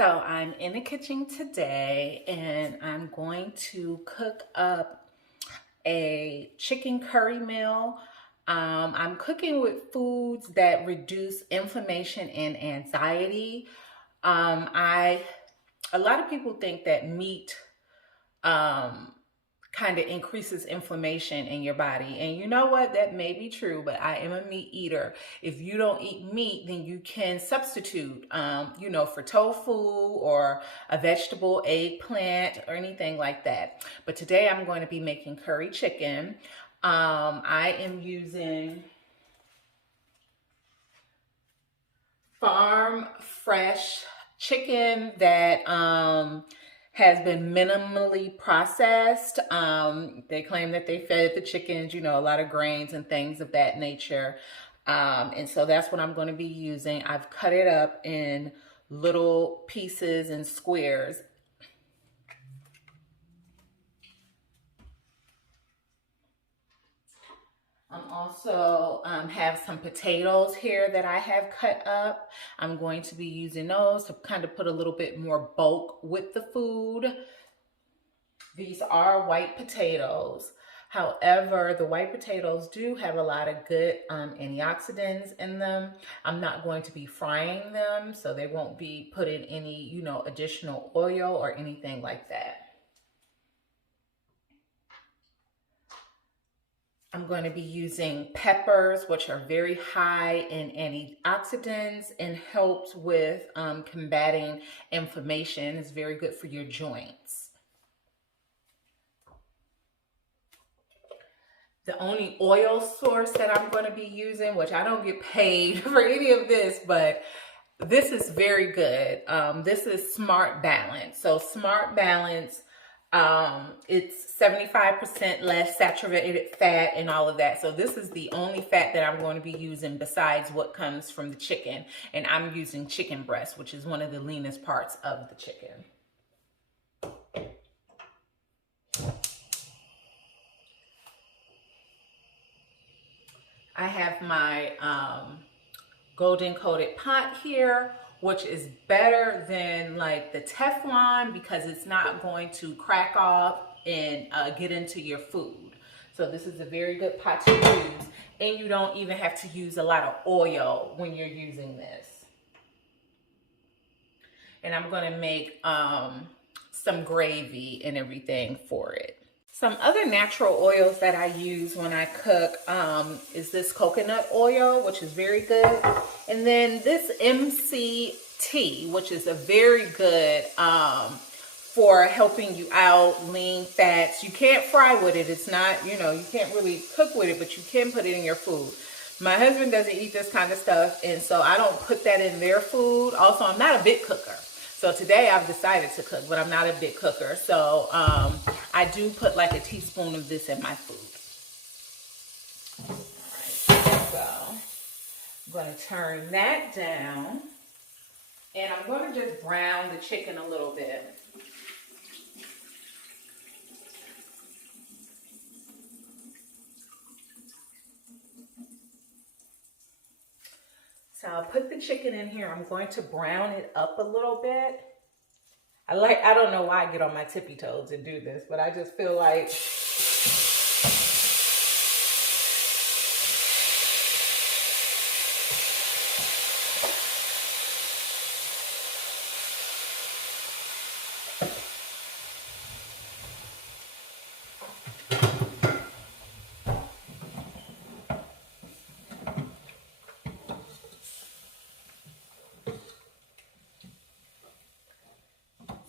So I'm in the kitchen today and I'm going to cook up a chicken curry meal. I'm cooking with foods that reduce inflammation and anxiety. I A lot of people think that meat um, kind of increases inflammation in your body. And you know what? That may be true, but I am a meat eater. If you don't eat meat, then you can substitute, for tofu or a vegetable, eggplant, or anything like that. But today I'm going to be making curry chicken. I am using farm fresh chicken that has been minimally processed. They claim that they fed the chickens, a lot of grains and things of that nature. And so that's what I'm going to be using. I've cut it up in little pieces and squares. I'm also have some potatoes here that I have cut up. I'm going to be using those to kind of put a little bit more bulk with the food. These are white potatoes. However, the white potatoes do have a lot of good antioxidants in them. I'm not going to be frying them, so they won't be put in any, additional oil or anything like that. I'm going to be using peppers, which are very high in antioxidants and helps with combating inflammation. It's very good for your joints. The only oil source that I'm going to be using, which I don't get paid for any of this, but this is very good. This is Smart Balance. So Smart Balance, it's 75% less saturated fat and all of that. So this is the only fat that I'm going to be using besides what comes from the chicken. And I'm using chicken breast, which is one of the leanest parts of the chicken. I have my golden coated pot here, which is better than like the Teflon because it's not going to crack off and get into your food. So this is a very good pot to use, and you don't even have to use a lot of oil when you're using this. And I'm going to make some gravy and everything for it. Some other natural oils that I use when I cook is this coconut oil, which is very good. And then this MCT, which is a very good for helping you out, lean fats. You can't fry with it. It's not, you can't really cook with it, but you can put it in your food. My husband doesn't eat this kind of stuff, and so I don't put that in their food. Also, I'm not a big cooker. So today I've decided to cook, but I'm not a big cooker. So I do put like a teaspoon of this in my food. All right, so I'm going to turn that down. And I'm going to just brown the chicken a little bit. So I'll put the chicken in here. I'm going to brown it up a little bit. I don't know why I get on my tippy toes and do this, but I just feel like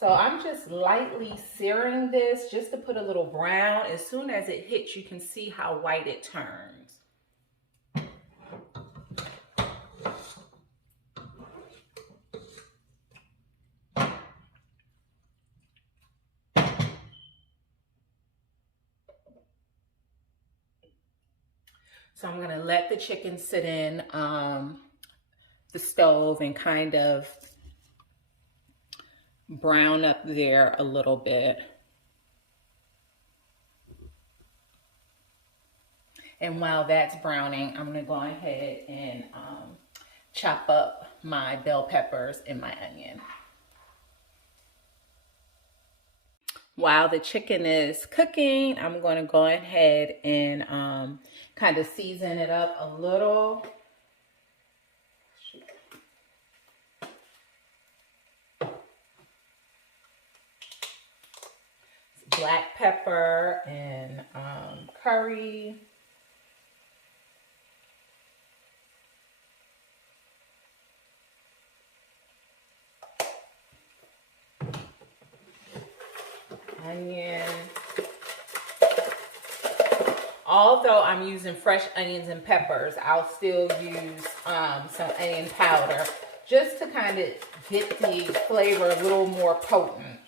so I'm just lightly searing this just to put a little brown. As soon as it hits, you can see how white it turns. So I'm going to let the chicken sit in the stove and kind of brown up there a little bit. And while that's browning, I'm going to go ahead and chop up my bell peppers and my onion. while the chicken is cooking, I'm going to go ahead and kind of season it up a little. Black pepper and curry. Onion. Although I'm using fresh onions and peppers, I'll still use some onion powder just to kind of get the flavor a little more potent.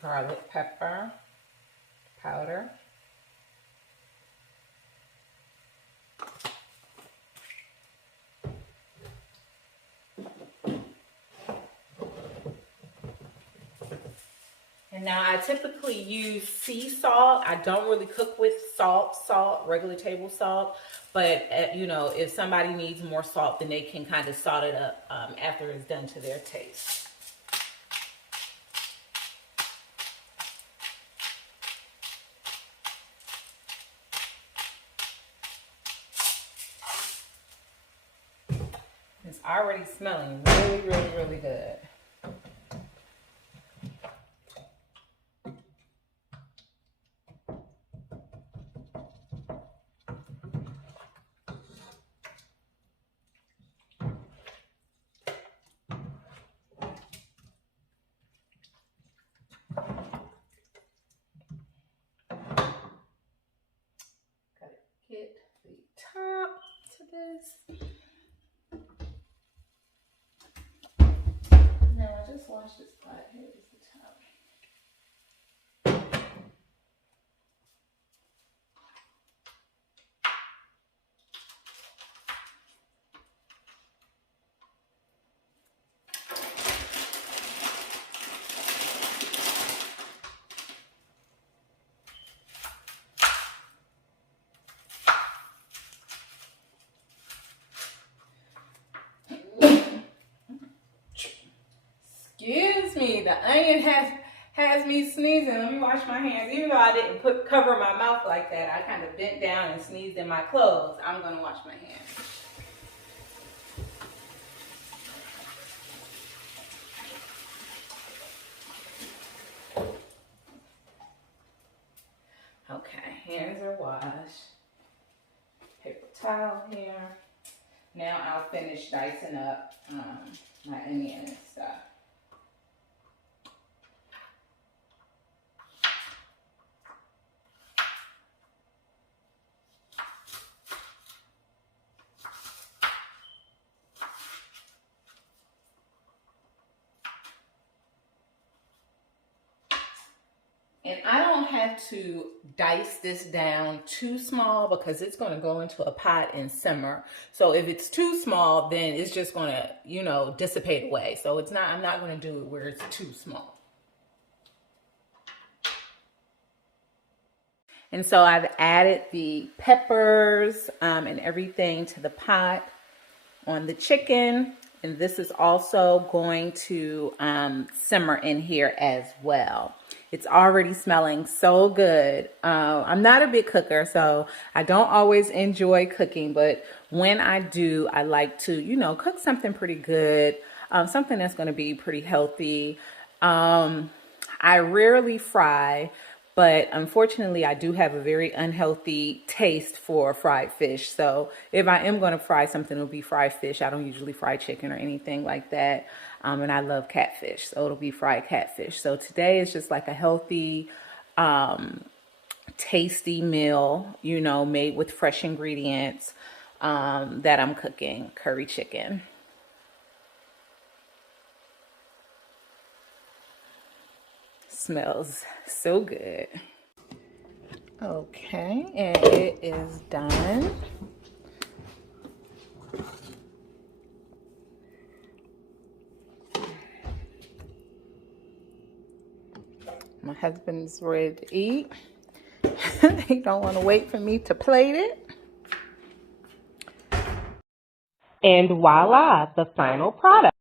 Garlic pepper powder. And now I typically use sea salt. I don't really cook with salt, regular table salt. But, you know, if somebody needs more salt, then they can kind of salt it up after it's done to their taste. It's already smelling really, really, really good. Get the top to this. Now I just washed this pot. Here is the top. Excuse me, the onion has me sneezing. Let me wash my hands. Even though I didn't cover my mouth like that, I kind of bent down and sneezed in my clothes. I'm gonna wash my hands. Okay, hands are washed. Paper towel here. Now I'll finish dicing up my onion and stuff. And I don't have to dice this down too small because it's going to go into a pot and simmer. So if it's too small, then it's just going to, you know, dissipate away. So it's not, I'm not going to do it where it's too small. And so I've added the peppers and everything to the pot on the chicken. And this is also going to simmer in here as well. It's already smelling so good. I'm not a big cooker, so I don't always enjoy cooking. But when I do, I like to, you know, cook something pretty good, something that's going to be pretty healthy. I rarely fry. But unfortunately, I do have a very unhealthy taste for fried fish. So if I am going to fry something, it'll be fried fish. I don't usually fry chicken or anything like that. And I love catfish, so it'll be fried catfish. So today is just like a healthy, tasty meal, you know, made with fresh ingredients that I'm cooking, curry chicken. Smells so good. Okay, and it is done. My husband's ready to eat. He don't want to wait for me to plate it. And voila, the final product.